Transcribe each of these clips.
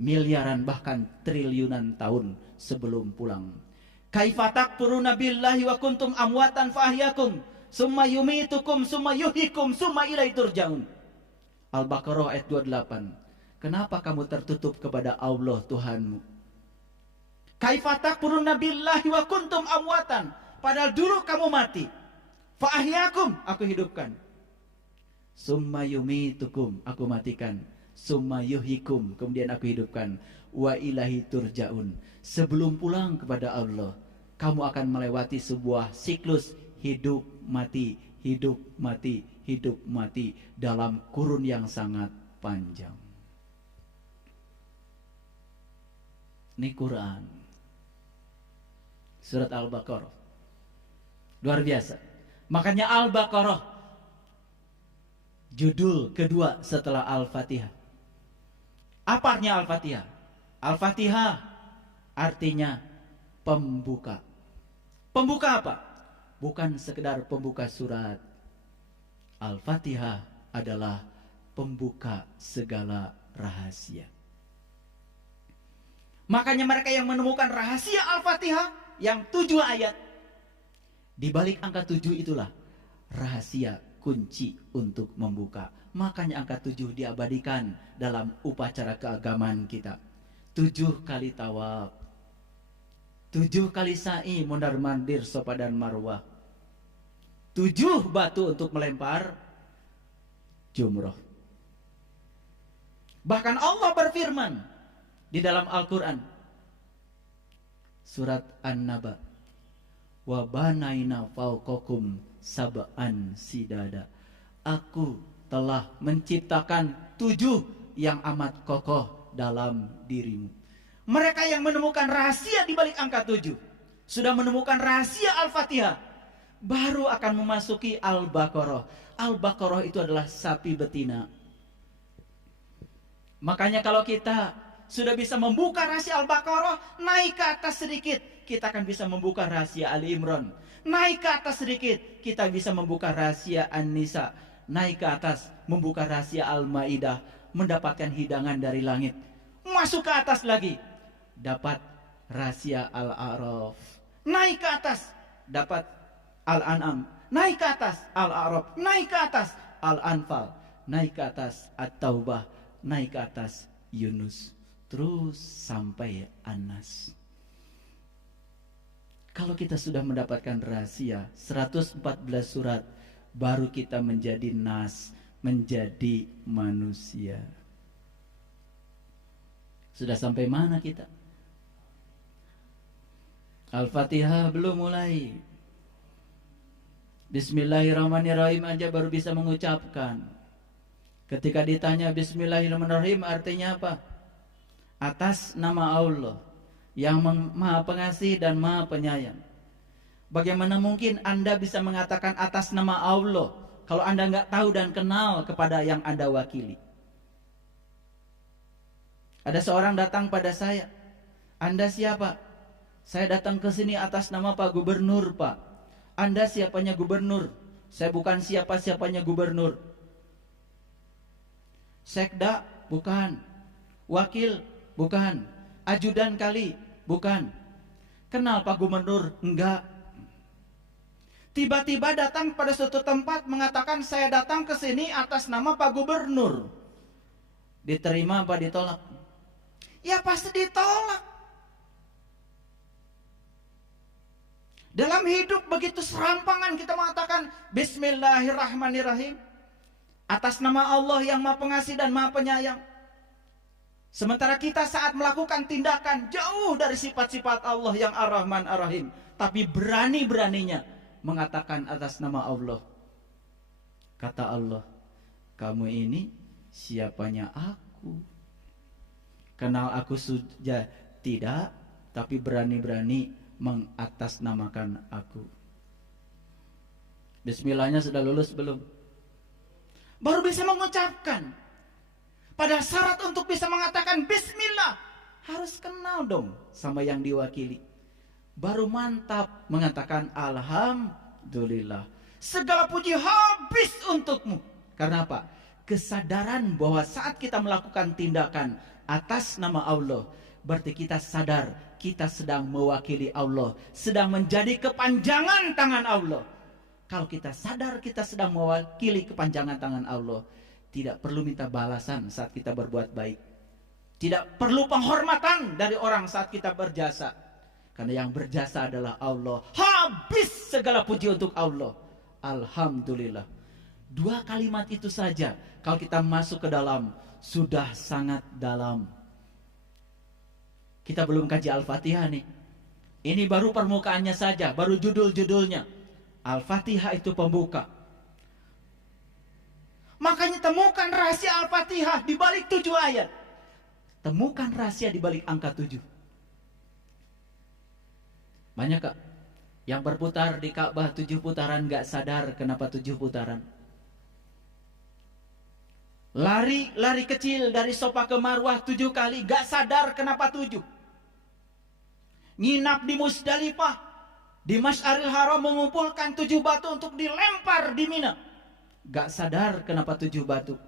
miliaran bahkan triliunan tahun sebelum pulang. Kaifa takfuruna billahi wa kuntum amwatan fa ahyakum summa yumitukum summa yuhyikum summa ilaihi turja'un. Al-Baqarah ayat 28. Kenapa kamu tertutup kepada Allah Tuhanmu? Kaifa takfuruna billahi wa kuntum amwatan, padahal dulu kamu mati. Fa ahyakum, aku hidupkan. Summa yumitukum, aku matikan. Summa yuhyikum, kemudian aku hidupkan. Wa ilahi turja'un, sebelum pulang kepada Allah kamu akan melewati sebuah siklus hidup mati, hidup mati, hidup mati dalam kurun yang sangat panjang. Ini Quran surat Al-Baqarah, luar biasa. Makanya Al-Baqarah judul kedua setelah Al-Fatihah. Apa artinya Al-Fatihah? Al-Fatihah artinya pembuka. Pembuka apa? Bukan sekedar pembuka surat. Al-Fatihah adalah pembuka segala rahasia. Makanya mereka yang menemukan rahasia Al-Fatihah yang 7 ayat, di balik angka 7 itulah rahasia kunci untuk membuka. Makanya angka 7 diabadikan dalam upacara keagamaan kita. 7 kali tawaf, 7 kali sa'i mondar mandir Safa dan Marwah, 7 batu untuk melempar jumroh. Bahkan Allah berfirman di dalam Al-Quran surat An-Naba, wa banaina fauqakum sab'an sidada, aku telah menciptakan 7 yang amat kokoh dalam dirimu. Mereka yang menemukan rahasia di balik angka 7 sudah menemukan rahasia Al-Fatihah, baru akan memasuki Al-Baqarah. Al-Baqarah itu adalah sapi betina. Makanya kalau kita sudah bisa membuka rahasia Al-Baqarah, naik ke atas sedikit, kita akan bisa membuka rahasia Ali Imran. Naik ke atas sedikit, kita bisa membuka rahasia An-Nisa. Naik ke atas, membuka rahasia Al-Maidah, mendapatkan hidangan dari langit. Masuk ke atas lagi, dapat rahasia Al-A'raf. Naik ke atas, dapat Al-An'am. Naik ke atas Al-A'raf. Naik ke atas Al-Anfal. Naik ke atas At-Taubah. Naik ke atas Yunus. Terus sampai An-Nas. Kalau kita sudah mendapatkan rahasia 114 surat, baru kita menjadi nas, menjadi manusia. Sudah sampai mana kita? Al-Fatihah belum mulai. Bismillahirrahmanirrahim aja baru bisa mengucapkan. Ketika ditanya Bismillahirrahmanirrahim artinya apa? Atas nama Allah yang Maha Pengasih dan Maha Penyayang. Bagaimana mungkin Anda bisa mengatakan atas nama Allah kalau Anda nggak tahu dan kenal kepada yang Anda wakili? Ada seorang datang pada saya, Anda siapa? Saya datang ke sini atas nama Pak Gubernur, Pak. Anda siapanya gubernur? Saya bukan siapa-siapanya gubernur. Sekda? Bukan. Wakil? Bukan. Ajudan kali? Bukan. Kenal Pak Gubernur? Enggak. Tiba-tiba datang pada suatu tempat mengatakan saya datang ke sini atas nama Pak Gubernur. Diterima apa ditolak? Ya pasti ditolak. Dalam hidup begitu serampangan kita mengatakan Bismillahirrahmanirrahim atas nama Allah yang Maha Pengasih dan Maha Penyayang. Sementara kita saat melakukan tindakan jauh dari sifat-sifat Allah yang Ar-Rahman Ar-Rahim, tapi berani-beraninya mengatakan atas nama Allah. Kata Allah, kamu ini siapanya aku? Kenal aku sudah tidak, tapi berani-berani mengatasnamakan aku. Bismillahnya sudah lulus belum? Baru bisa mengucapkan. Pada syarat untuk bisa mengatakan Bismillah, harus kenal dong sama yang diwakili. Baru mantap mengatakan Alhamdulillah. Segala puji habis untukmu. Karena apa? Kesadaran bahwa saat kita melakukan tindakan atas nama Allah, berarti kita sadar kita sedang mewakili Allah, sedang menjadi kepanjangan tangan Allah. Kalau kita sadar kita sedang mewakili kepanjangan tangan Allah, tidak perlu minta balasan saat kita berbuat baik, tidak perlu penghormatan dari orang saat kita berjasa, karena yang berjasa adalah Allah. Habis segala puji untuk Allah. Alhamdulillah. 2 kalimat itu saja kalau kita masuk ke dalam sudah sangat dalam. Kita belum kaji Al-Fatihah nih. Ini baru permukaannya saja, baru judul-judulnya. Al-Fatihah itu pembuka. Makanya temukan rahasia Al-Fatihah di balik 7 ayat. Temukan rahasia di balik angka 7. Banyak Kak yang berputar di Ka'bah 7 putaran gak sadar kenapa 7 putaran. Lari kecil dari Sofa ke Marwah 7 kali, gak sadar kenapa 7. Nginap di Musdalifah, di Masy'aril Haram, mengumpulkan 7 batu untuk dilempar di Mina. Gak sadar kenapa 7 batu.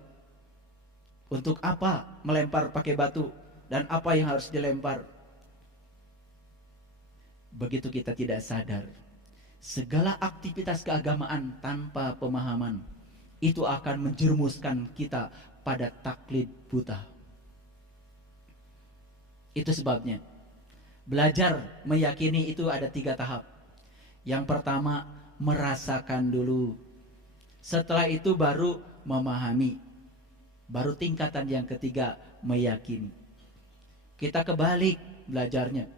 Untuk apa melempar pakai batu, dan apa yang harus dilempar. Begitu kita tidak sadar, segala aktivitas keagamaan tanpa pemahaman itu akan menjerumuskan kita pada taklid buta. Itu sebabnya belajar meyakini itu ada 3 tahap. Yang pertama merasakan dulu, setelah itu baru memahami, baru tingkatan yang ketiga meyakini. Kita kebalik belajarnya,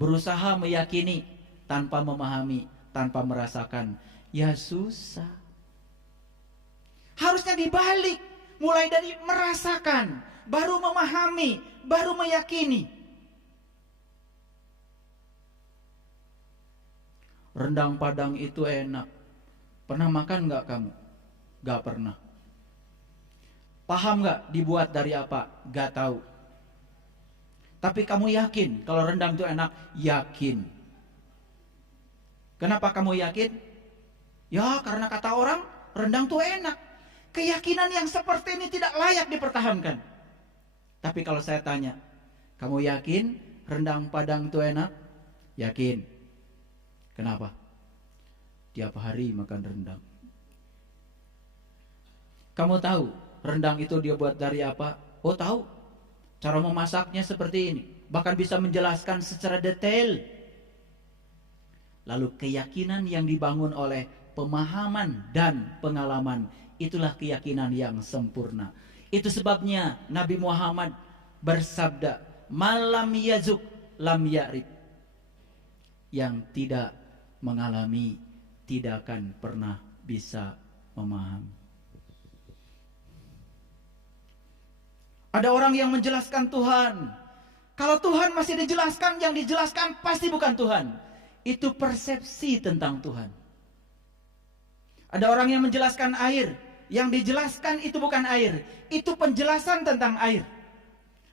berusaha meyakini tanpa memahami, tanpa merasakan, ya susah. Harusnya dibalik, mulai dari merasakan, baru memahami, baru meyakini. Rendang Padang itu enak. Pernah makan nggak kamu? Gak pernah. Paham nggak dibuat dari apa? Gak tahu. Tapi kamu yakin kalau rendang itu enak? Yakin. Kenapa kamu yakin? Ya karena kata orang rendang itu enak. Keyakinan yang seperti ini tidak layak dipertahankan. Tapi kalau saya tanya, kamu yakin rendang Padang itu enak? Yakin. Kenapa? Tiap hari makan rendang. Kamu tahu rendang itu dia buat dari apa? Oh tahu. Cara memasaknya seperti ini. Bahkan bisa menjelaskan secara detail. Lalu keyakinan yang dibangun oleh pemahaman dan pengalaman, itulah keyakinan yang sempurna. Itu sebabnya Nabi Muhammad bersabda, malam yazuk lam ya'rif. Yang tidak mengalami tidak akan pernah bisa memahami. Ada orang yang menjelaskan Tuhan. Kalau Tuhan masih dijelaskan, yang dijelaskan pasti bukan Tuhan. Itu persepsi tentang Tuhan. Ada orang yang menjelaskan air, yang dijelaskan itu bukan air, itu penjelasan tentang air.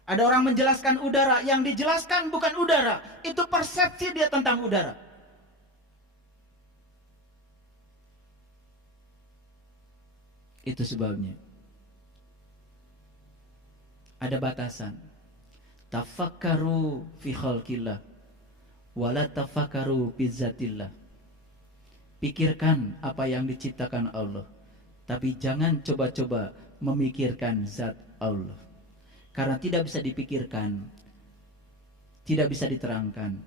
Ada orang menjelaskan udara, yang dijelaskan bukan udara, itu persepsi dia tentang udara. Itu sebabnya ada batasan. Tafakkaru fi khalqillah wala tafakkaru fi zatillah. Pikirkan apa yang diciptakan Allah, tapi jangan coba-coba memikirkan zat Allah. Karena tidak bisa dipikirkan, tidak bisa diterangkan,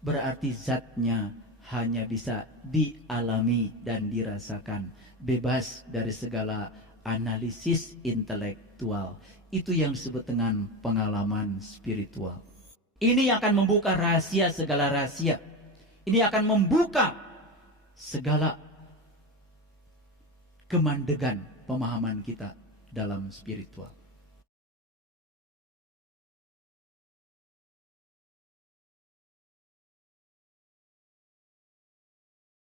berarti zatnya hanya bisa dialami dan dirasakan, bebas dari segala analisis intelektual. Itu yang disebut dengan pengalaman spiritual. Ini yang akan membuka rahasia segala rahasia. Ini akan membuka segala kemandegan pemahaman kita dalam spiritual.